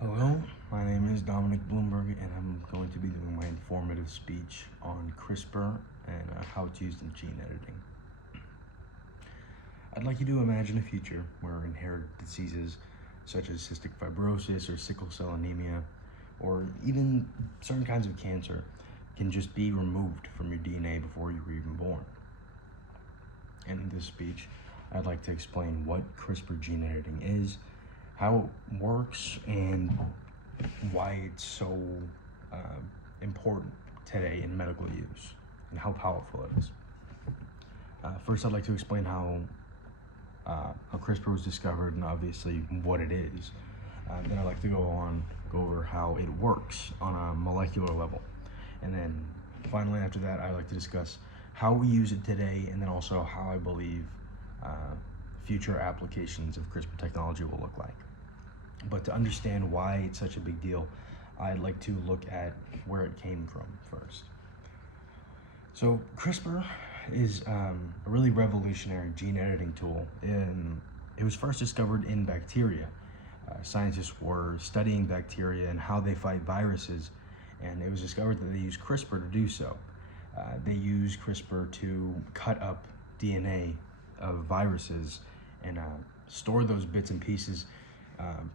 Hello, my name is Dominic Bloomberg, and I'm going to be doing my informative speech on CRISPR and how it's used in gene editing. I'd like you to imagine a future where inherited diseases such as cystic fibrosis or sickle cell anemia, or even certain kinds of cancer, can just be removed from your DNA before you were even born. In this speech, I'd like to explain what CRISPR gene editing is, how it works, and why it's so uh, important today in medical use and how powerful it is. First, I'd like to explain how CRISPR was discovered and obviously what it is. Then I'd like to go over how it works on a molecular level. And then finally, after that, I'd like to discuss how we use it today, and then also how I believe future applications of CRISPR technology will look like. But to understand why it's such a big deal, I'd like to look at where it came from first. So CRISPR is a really revolutionary gene editing tool. It was first discovered in bacteria. Scientists were studying bacteria and how they fight viruses, and it was discovered that they use CRISPR to do so. They use CRISPR to cut up DNA of viruses and store those bits and pieces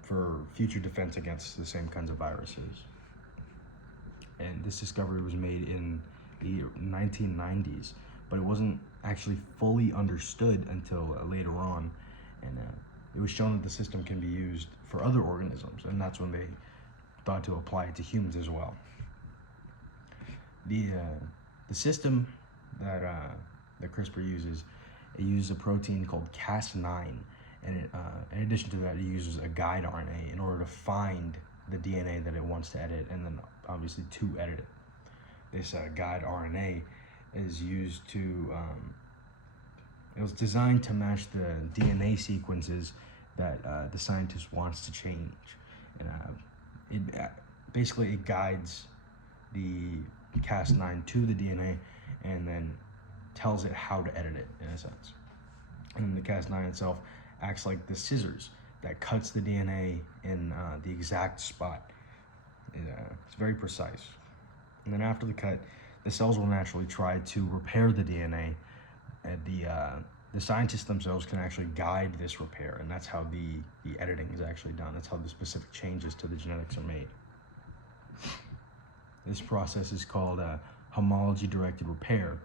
for future defense against the same kinds of viruses. And this discovery was made in the 1990s, but it wasn't actually fully understood until later on. And it was shown that the system can be used for other organisms, and that's when they thought to apply it to humans as well. The system that CRISPR uses, it uses a protein called Cas9, and in addition to that, it uses a guide RNA in order to find the DNA that it wants to edit, and then obviously to edit it. This guide RNA is used to, it was designed to match the DNA sequences that the scientist wants to change. And basically it guides the Cas9 to the DNA and then tells it how to edit it, in a sense. And the Cas9 itself acts like the scissors that cuts the DNA in the exact spot. It's very precise. And then after the cut, the cells will naturally try to repair the DNA. And the scientists themselves can actually guide this repair, and that's how the editing is actually done. That's how the specific changes to the genetics are made. This process is called homology-directed repair.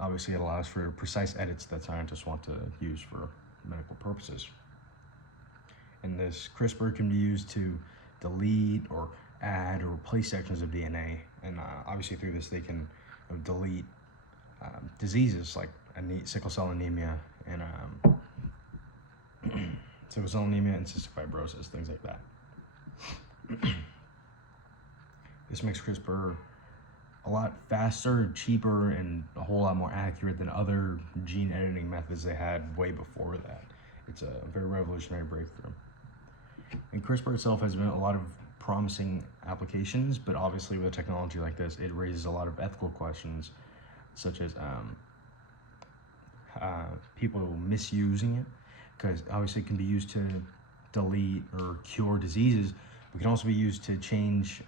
Obviously, it allows for precise edits that scientists want to use for medical purposes. And this CRISPR can be used to delete or add or replace sections of DNA. And obviously through this, they can delete diseases like sickle cell anemia and sickle cell anemia and cystic fibrosis, things like that. This makes CRISPR a lot faster, cheaper, and a whole lot more accurate than other gene editing methods they had way before that. It's a very revolutionary breakthrough. And CRISPR itself has been a lot of promising applications, but obviously with a technology like this, it raises a lot of ethical questions, such as people misusing it, because obviously it can be used to delete or cure diseases, but it can also be used to change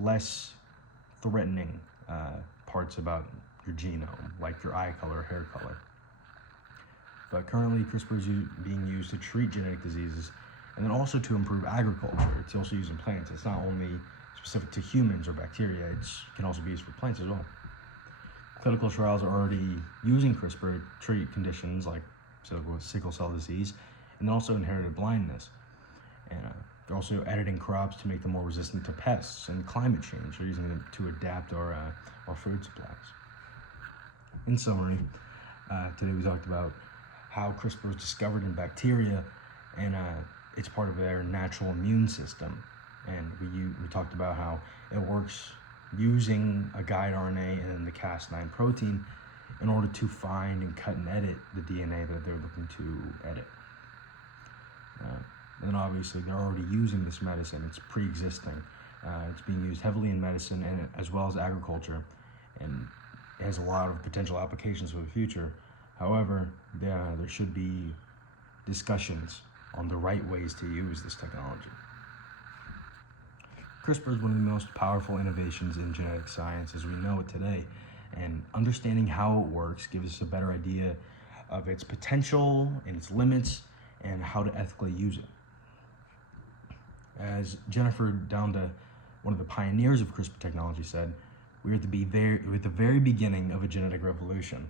less threatening parts about your genome, like your eye color, hair color. But currently, CRISPR is being used to treat genetic diseases and then also to improve agriculture. It's also used in plants. It's not only specific to humans or bacteria, it can also be used for plants as well. Clinical trials are already using CRISPR to treat conditions like sickle cell disease and also inherited blindness. And they're also editing crops to make them more resistant to pests and climate change. They're using them to adapt our food supplies. In summary, today we talked about how CRISPR was discovered in bacteria, and it's part of their natural immune system. And we talked about how it works using a guide RNA and then the Cas9 protein in order to find and cut and edit the DNA that they're looking to edit. And then obviously they're already using this medicine. It's pre-existing. It's being used heavily in medicine and as well as agriculture, and it has a lot of potential applications for the future. However, there should be discussions on the right ways to use this technology. CRISPR is one of the most powerful innovations in genetic science as we know it today, and understanding how it works gives us a better idea of its potential and its limits and how to ethically use it. As Jennifer Doudna, one of the pioneers of CRISPR technology, said, we're at the very beginning of a genetic revolution.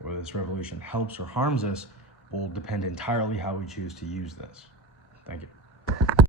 Whether this revolution helps or harms us will depend entirely how we choose to use this. Thank you.